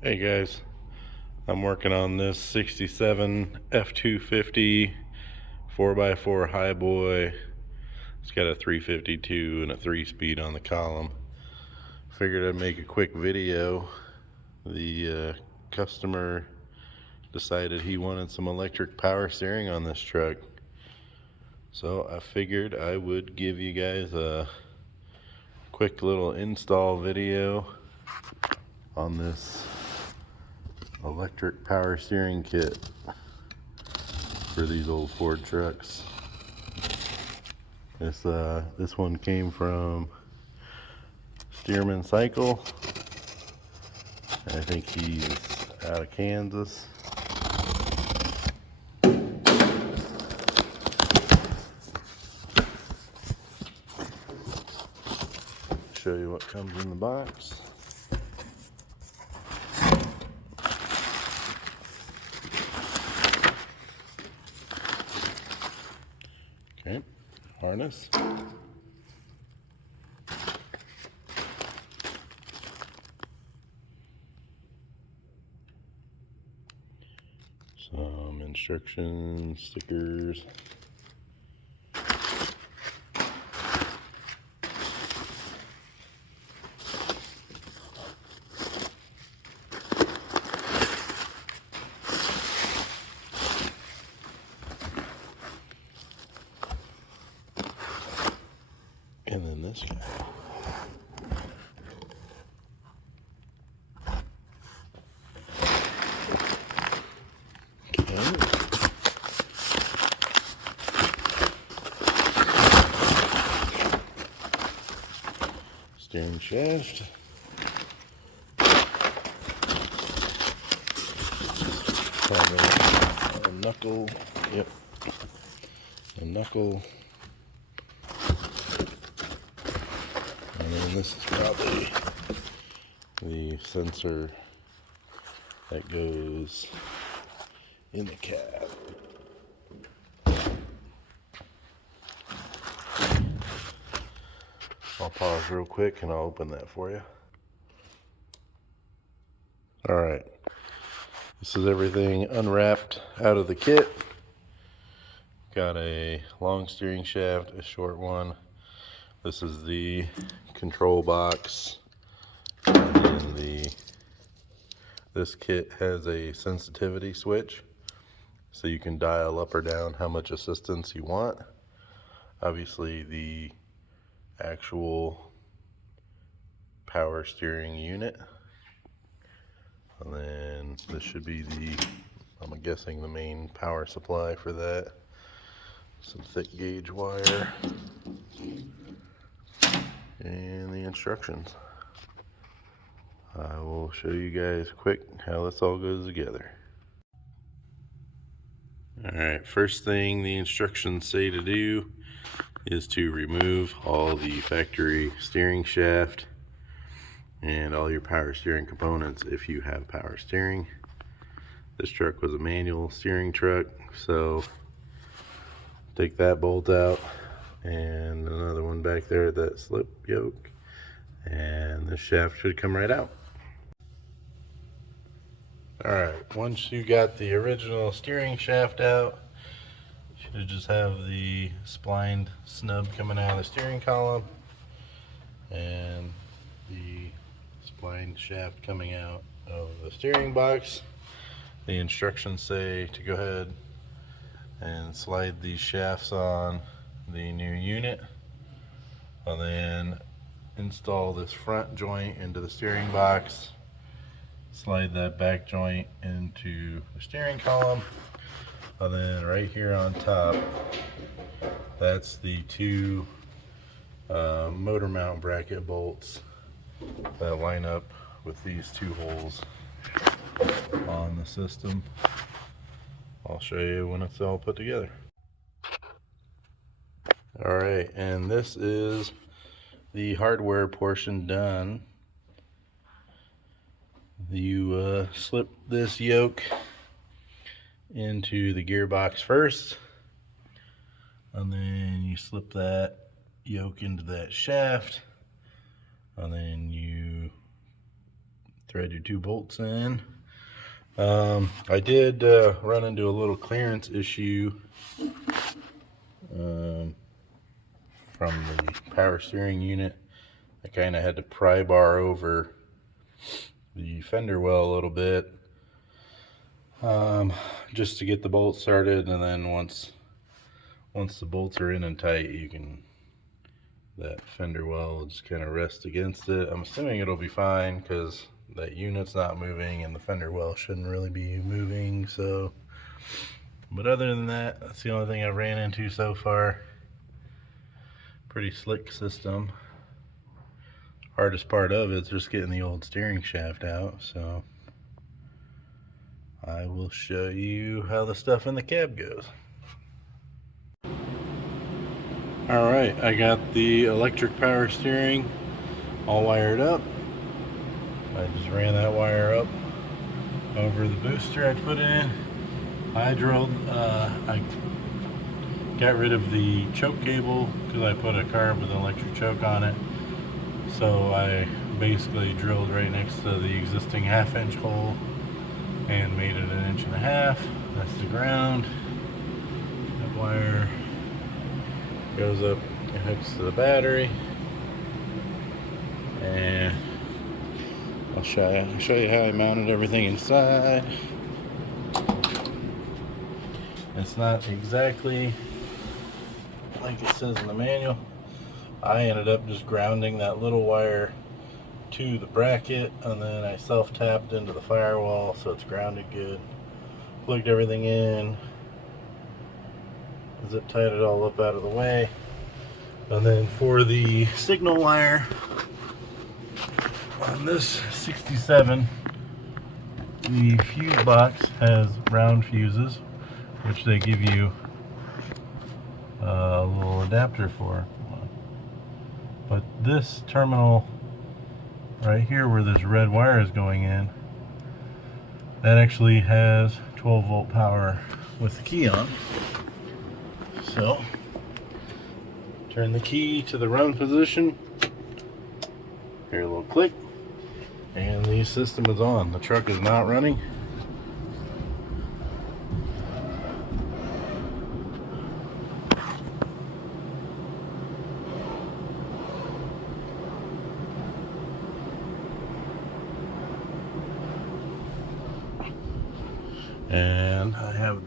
Hey guys, I'm working on this 67 F250 4x4 Highboy. It's got a 352 and a 3-speed on the column. Figured I'd make a quick video. The customer decided he wanted some electric power steering on this truck. So I figured I would give you guys a quick little install video on this electric power steering kit for these old Ford trucks. This one came from Steerman Cycle. I think he's out of Kansas. Show you what comes in the box. Okay, harness. Some instructions, stickers. And then this guy. Steering shaft. A knuckle. Yep. A knuckle. And then this is probably the sensor that goes in the cab. I'll pause real quick and I'll open that for you. Alright, this is everything unwrapped out of the kit. Got a long steering shaft, a short one. This is the control box. And this kit has a sensitivity switch, so you can dial up or down how much assistance you want. Obviously the actual power steering unit, and then this should be I'm guessing the main power supply for that. Some thick gauge wire and the instructions. I will show you guys quick how this all goes together. Alright, first thing the instructions say to do is to remove all the factory steering shaft and all your power steering components if you have power steering. This truck was a manual steering truck, so take that bolt out and another one back there, that slip yoke, and the shaft should come right out. Alright, once you got the original steering shaft out, you should just have the splined snub coming out of the steering column and the splined shaft coming out of the steering box. The instructions say to go ahead and slide these shafts on the new unit, and then install this front joint into the steering box, slide that back joint into the steering column, and then right here on top, that's the two motor mount bracket bolts that line up with these two holes on the system. I'll show you when it's all put together. Alright, and this is the hardware portion done. You slip this yoke into the gearbox first, and then you slip that yoke into that shaft, and then you thread your 2 bolts in. I did run into a little clearance issue from the power steering unit. I kind of had to pry bar over the fender well a little bit just to get the bolt started, and then once the bolts are in and tight, that fender well will just kind of rest against it. I'm assuming it'll be fine because that unit's not moving and the fender well shouldn't really be moving. So, but other than that, that's the only thing I've ran into so far. Pretty slick system. Hardest part of it is just getting the old steering shaft out, so I will show you how the stuff in the cab goes. Alright, I got the electric power steering all wired up. I just ran that wire up over the booster I put in. I got rid of the choke cable because I put a carb with an electric choke on it. So I basically drilled right next to the existing 1/2-inch hole and made it 1.5 inches. That's the ground. That wire goes up and hooks to the battery, and I'll show you how I mounted everything inside. It's not exactly like it says in the manual. I ended up just grounding that little wire to the bracket, and then I self-tapped into the firewall so it's grounded good. Plugged everything in, zip tied it all up out of the way, and then for the signal wire on this 67, the fuse box has round fuses, which they give you a little adapter for. But this terminal right here where this red wire is going in, that actually has 12-volt power with the key on. So, turn the key to the run position, hear a little click, and the system is on. The truck is not running. And I have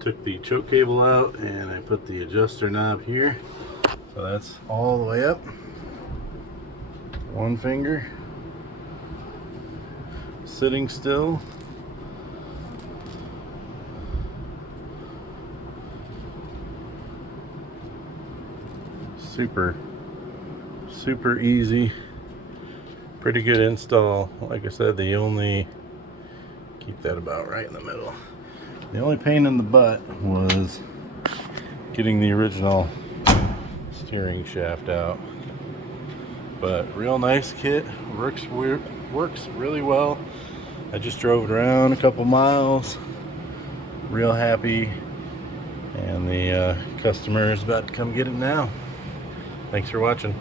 took the choke cable out and I put the adjuster knob here. So that's all the way up. One finger. Sitting still. Super easy. Pretty good install. Like I said, keep that about right in the middle. The only pain in the butt was getting the original steering shaft out. But real nice kit, works really well. I just drove it around a couple miles, real happy, and the customer is about to come get it now. Thanks for watching.